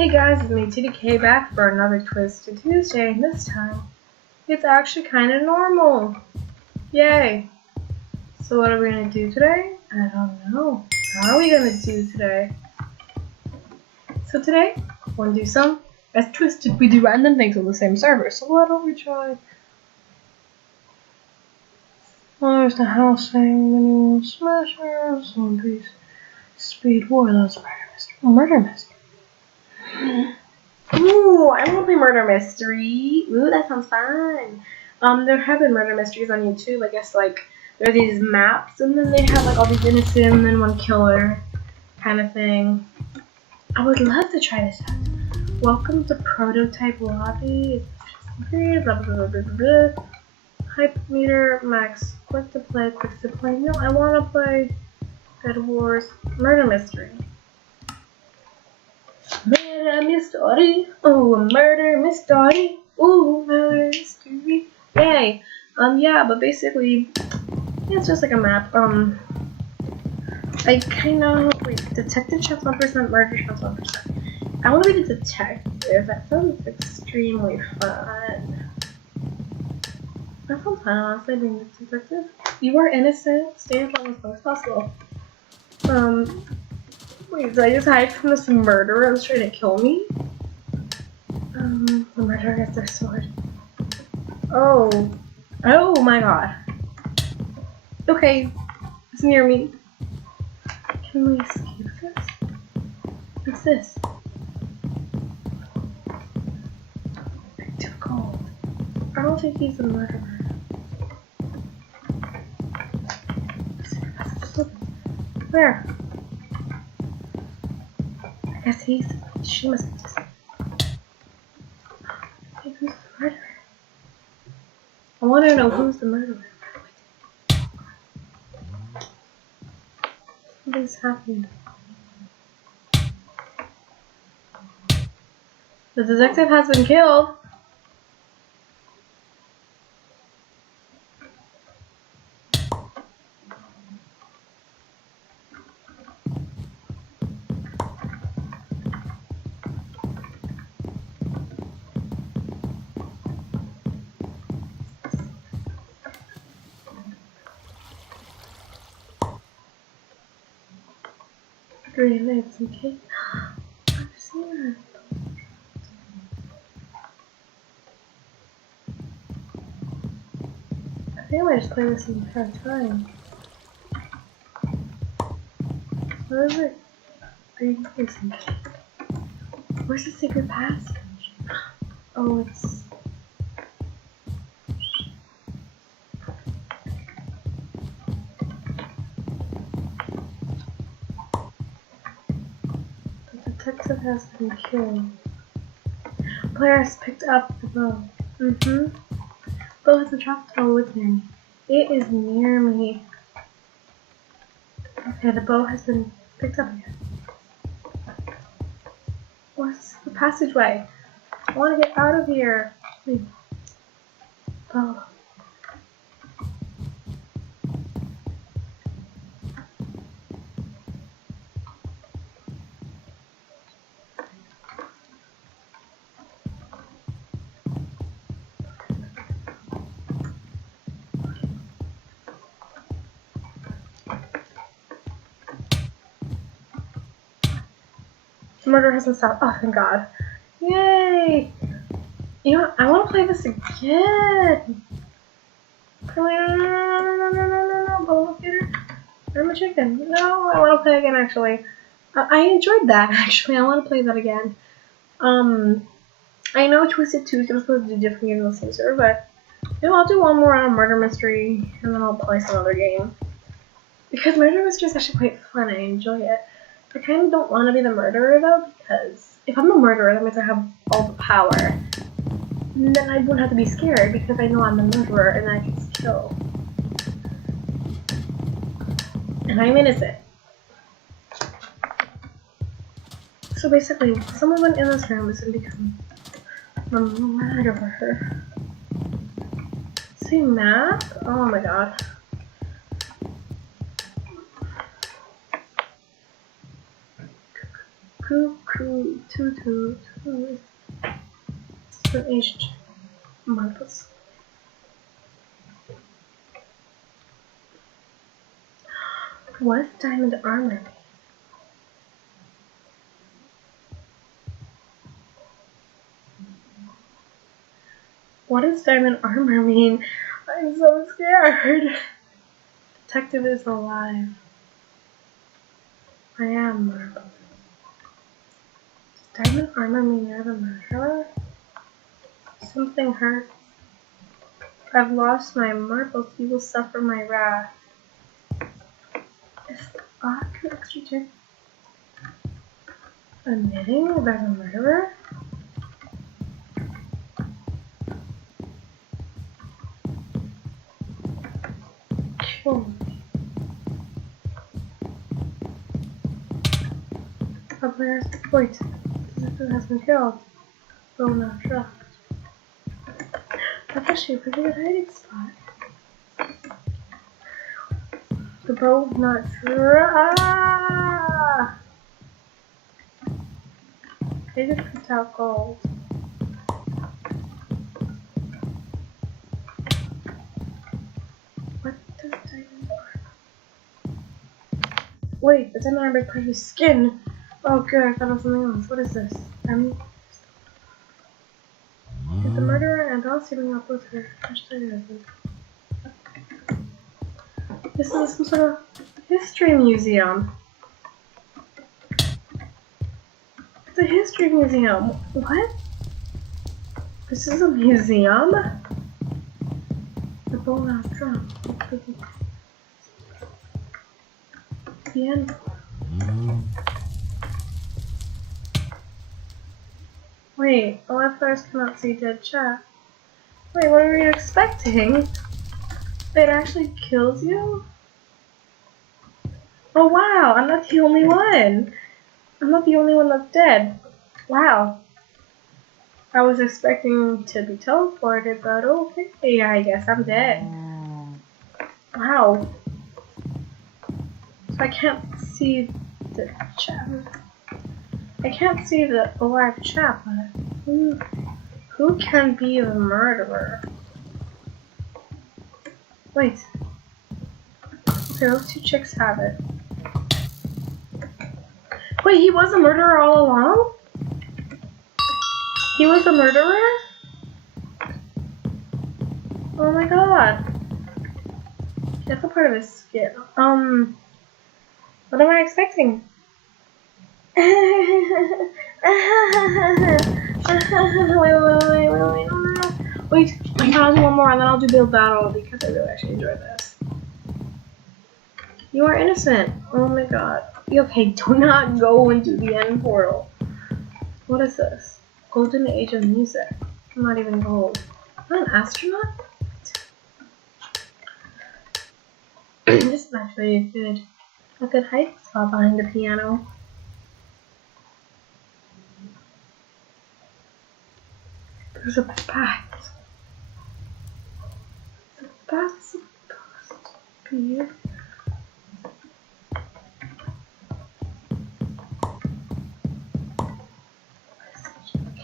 Hey guys, it's me TDK back for another Twisted Tuesday, and this time it's actually kind of normal. Yay! So what are we gonna do today? I don't know. How are we gonna do today? So today, I wanna do some, as Twisted, we do random things on the same server, so why don't we try... There's the house thing, mini smashers, zombies, speed warlords, murder mystery. Ooh, I want to play murder mystery. Ooh, that sounds fun. There have been murder mysteries on YouTube. I guess like there are these maps, and then they have like all these innocent and then one killer kind of thing. I would love to try this out. Welcome to Prototype Lobby. Hype meter max. Click to play. Click to play. No, I want to play Bed Wars murder mystery. Murder mystery. Oh, a murder mystery. Ooh, murder mystery. Yay. Yeah, but basically, it's just like a map. I kind of wait. Detective chance 1%, murder chance 1%. I want to be the detective. That sounds extremely fun. That sounds fun, honestly, being the detective. You are innocent. Stay as long as possible. Wait, did I just hide from this murderer that was trying to kill me? The murderer gets their sword. Oh. Oh my god. Okay. It's near me. Can we escape this? What's this? Too cold. I don't think he's a murderer. Where? I guess she must have just... Hey, who's the murderer? I want to know who's the murderer. Something's happening. The detective has been killed. Green lights and cake. I've seen her. I think I might just play this the entire time. What is it? Green lights and cake. Where's the secret passage? Oh, it's... The detective has been killed. Player has picked up the bow. Bow has been dropped. Oh, it's near me. It is near me. Okay, the bow has been picked up again. What's the passageway? I want to get out of here. Wait. Oh. The murder hasn't stopped. Oh, thank God. Yay! You know what? I want to play this again. No, Bowl Theater. I'm a chicken. No, I want to play again, actually. I enjoyed that, actually. I want to play that again. I know Twisted Tuesday was supposed to do different games on the same server, but you know, I'll do one more on Murder Mystery, and then I'll play some other game. Because Murder Mystery is actually quite fun. I enjoy it. I kind of don't want to be the murderer, though, because if I'm a murderer, that means I have all the power. And then I wouldn't have to be scared, because I know I'm the murderer, and I can kill. And I'm innocent. So basically, someone in this room is going to become a murderer. See map? Oh my god. Cuckoo, tutu, tutu. It's an aged marbles. What is diamond armor? What does diamond armor mean? I'm so scared. Detective is alive. I am marble. Does diamond armor mean you're the murderer? Something hurts. I've lost my marbles. You will suffer my wrath. Is the Ocker extra check admitting that a murderer? Kill me. A player's point. Detective has been killed. Though not dropped. That's actually a pretty good hiding spot. The bow not dropped. Ah! They just put out gold. What does diamond armor? Wait, the diamond armor part of his skin. Oh good, I thought it was something else. What is this? Is the murderer and I'll teaming up with her. This is some sort of history museum. It's a history museum. What? This is a museum? The bowl-out drum. The end. Wait, alive players cannot see dead chat. Wait, what were you expecting? It actually kills you? Oh wow, I'm not the only one! I'm not the only one that's dead. Wow. I was expecting to be teleported, but okay, I guess I'm dead. Wow. So I can't see the chat. I can't see the alive chat, but who can be the murderer? Wait. Okay, those two chicks have it. Wait, he was a murderer all along? He was a murderer? Oh my god. That's a part of his skin. What am I expecting? Wait, I'll do one more and then I'll do build battle because I really actually enjoy this. You are innocent. Oh my god. Okay, do not go into the end portal. What is this? Golden Age of Music. I'm not even gold. Am I an astronaut? This is actually a good hiding spot behind the piano. There's a bat. The bat's supposed to be.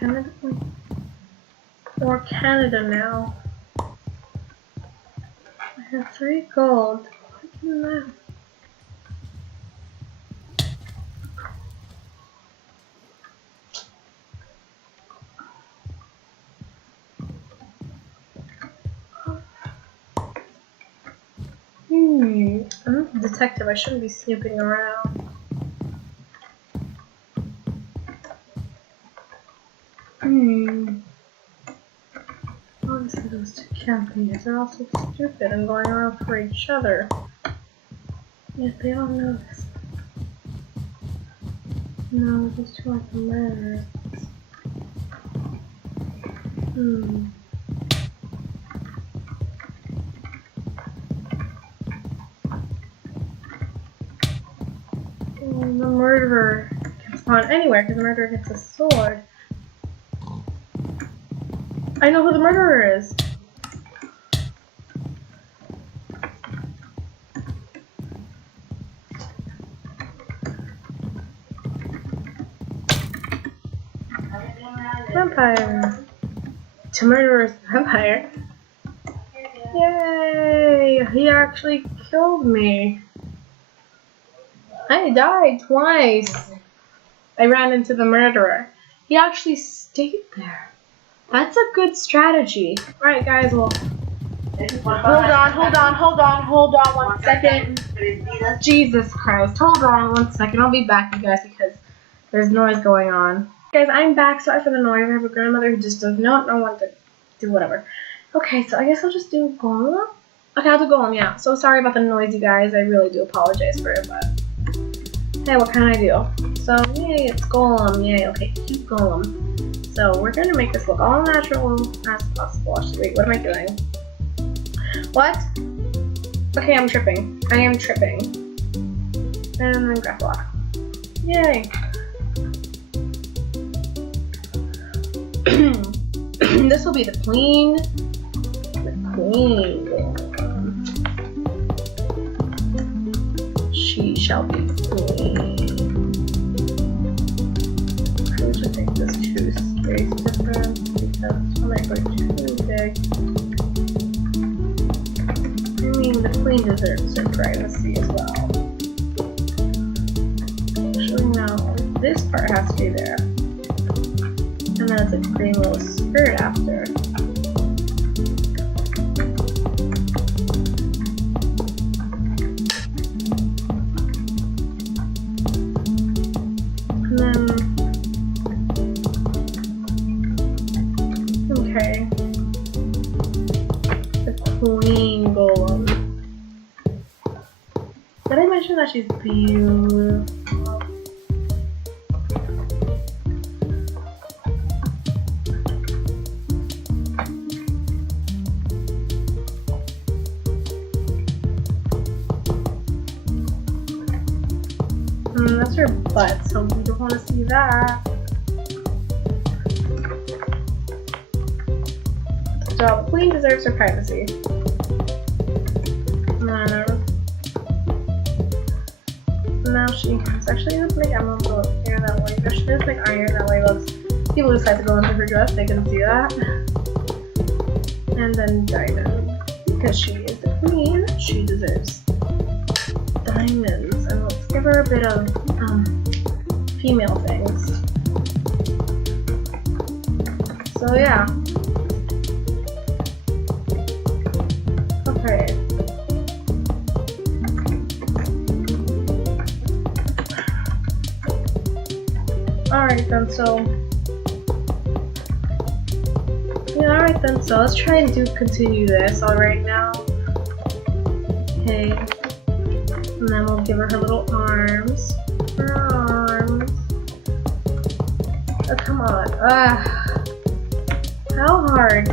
Canada or Canada now. I have 3 gold. What can that? I'm a detective. I shouldn't be snooping around. Honestly, those two campers are also stupid and going around for each other. Yet they don't know this. No, these two are the murderers. The murderer can spawn anywhere because the murderer gets a sword. I know who the murderer is. vampire. To murder a vampire. Yay! He actually killed me. I died twice. I ran into the murderer. He actually stayed there. That's a good strategy. Alright guys, well, hold on 1 second. Jesus Christ, hold on 1 second. I'll be back, you guys, because there's noise going on. Guys, I'm back. Sorry for the noise. I have a grandmother who just does not know what to do, whatever. Okay, so I guess I'll just do Golem. Okay, I'll do Golem, yeah. So sorry about the noise, you guys. I really do apologize for it, but hey, what can I do? So, yay, it's Golem. Yay, okay, cute Golem. So we're gonna make this look all natural as possible. Actually, wait, what am I doing? What? Okay, I'm tripping. I am tripping. And then graph lock. Yay. This will be the queen. The queen. She shall be the queen. I should make this two space different because I'm not going too big. I mean, the queen deserves her privacy as well. Actually, no. This part has to be there. And then it's a green little skirt after. And then, okay, the queen golem. Did I mention that she's beautiful? That's her butt, so we don't want to see that. So the queen deserves her privacy. Now she actually doesn't make emerald go up here that way. She does make iron that way. Looks people decide to go into her dress, they can see that. And then diamond, because she is the queen, she deserves diamonds. And let's give her a bit of female things. So yeah. Okay. Alright then, so yeah, alright then, so let's try and continue this alright now. Okay. And then we'll give her her little arms. Her arms. Oh, come on. How hard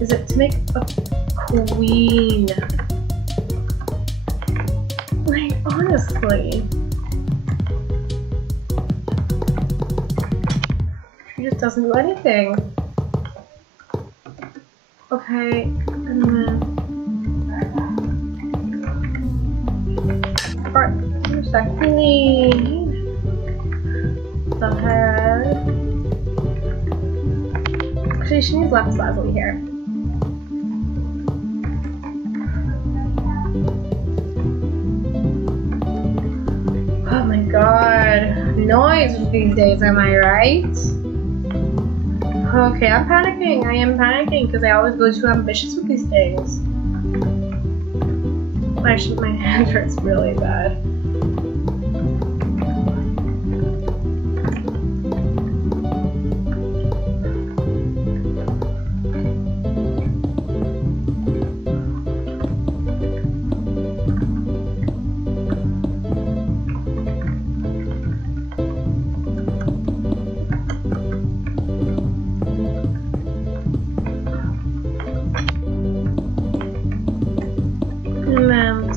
is it to make a queen? Like, honestly. She just doesn't do anything. Okay, and then alright, here's that queen. The head. Actually, she needs lapis lazuli here. Oh my god. Noise these days, am I right? Okay, I'm panicking. I am panicking because I always go too ambitious with these things. Actually, my hand hurts really bad.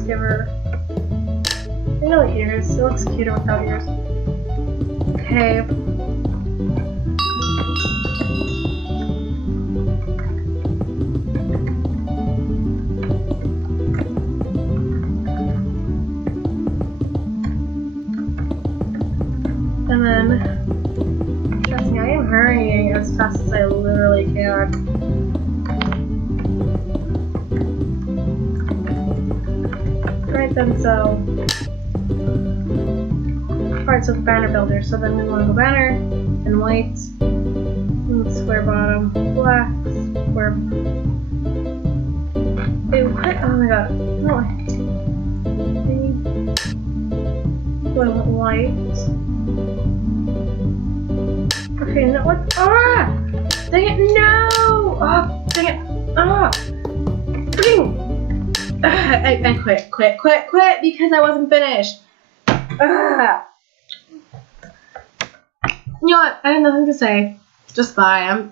Give her ears. It looks cuter without ears. Okay. And then, trust me, I am hurrying as as fast as I literally can. Alright then, so... Alright, so the banner builder. So then we want to go banner, and white, and square bottom, black, square... Wait, what? Oh my god. No. I want white. Okay, no, what? Ah! Dang it, no! Oh, dang it! Ah! Freaking! I quit, because I wasn't finished. Ah! You know what? I have nothing to say. Just bye.